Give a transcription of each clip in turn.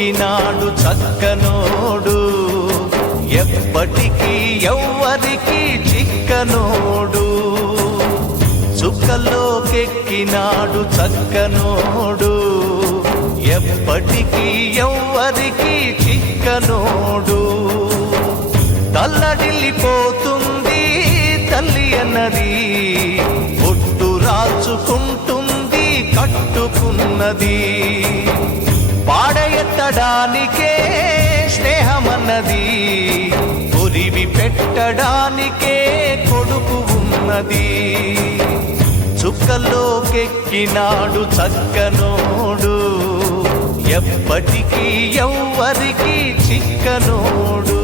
కెక్కినాడు చక్కనోడు, ఎప్పటికీ ఎవ్వరికి చిక్కనోడు. చుక్కలోకెక్కినాడు చక్కనోడు, ఎప్పటికీ ఎవ్వరికి చిక్కనోడు. తల్లడిల్లిపోతుంది తల్లి అన్నది, ఒట్టు రాచుకుంటుంది కట్టుకున్నది. పాడెత్తడానికే స్నేహమన్నది, ఒరివి పెట్టడానికే కొడుకు ఉన్నది. చుక్కలోకెక్కినాడు చక్కనోడు, ఎప్పటికీ ఎవ్వరికి చిక్కనోడు.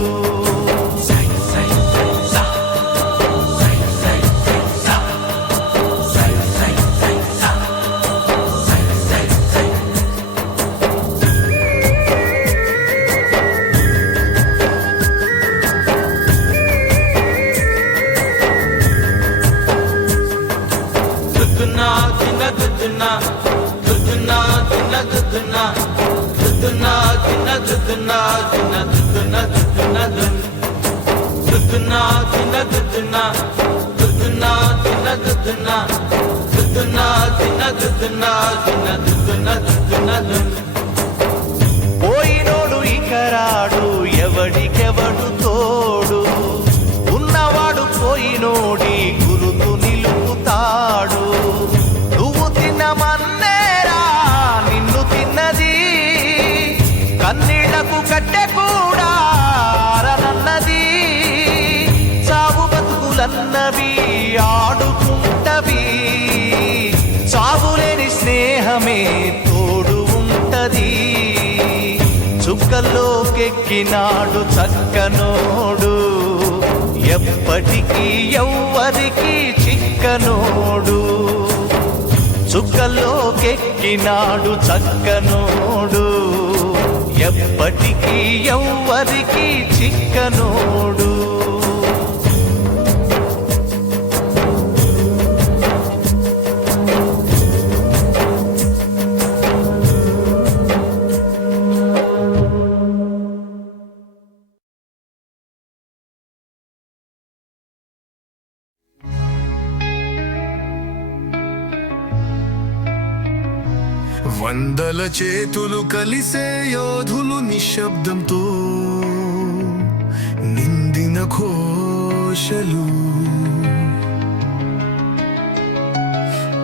పోయినోడు ఇకరాడు, ఎవడికెవడు తోడు. ఉన్నవాడు పోయినోడి గురుతు నిలుపుతాడు. నువ్వు తిన్నమన్నేరా నిన్ను తిన్నది, కన్నీళ్లకు కట్టె కూడా ఆరనన్నది. చావు బతుకులన్నవి ఆడుకుంటవి, చావులేని స్నేహమే తోడు ఉంటది. చుక్కలోకెక్కినాడు చక్కనోడు, ఎప్పటికీ ఎవ్వరికి చిక్కనోడు. చుక్కలోకెక్కినాడు చక్కనోడు, ఎప్పటికీ ఎవ్వరికి చిక్కనోడు. వందల చేతులు కలిసే యోధులు నిశ్శబ్దంతో నిందిన ఘోషలు,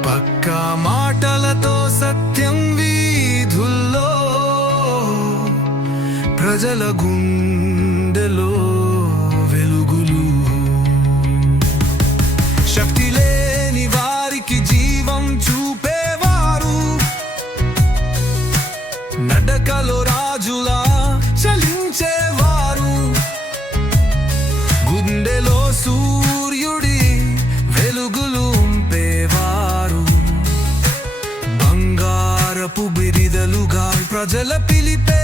పక్కా మాటలతో సత్యం వీధుల్లో, ప్రజల గుండెలో వెలుగులు. శక్తి లేని వారికి జీవం చూపేవారు, నడకలో రాజులా చలించేవారు. గుండెలో సూర్యుడి వెలుగులు ఉంపేవారు, బంగారపు బిరిదలుగా ప్రజల పిలిపే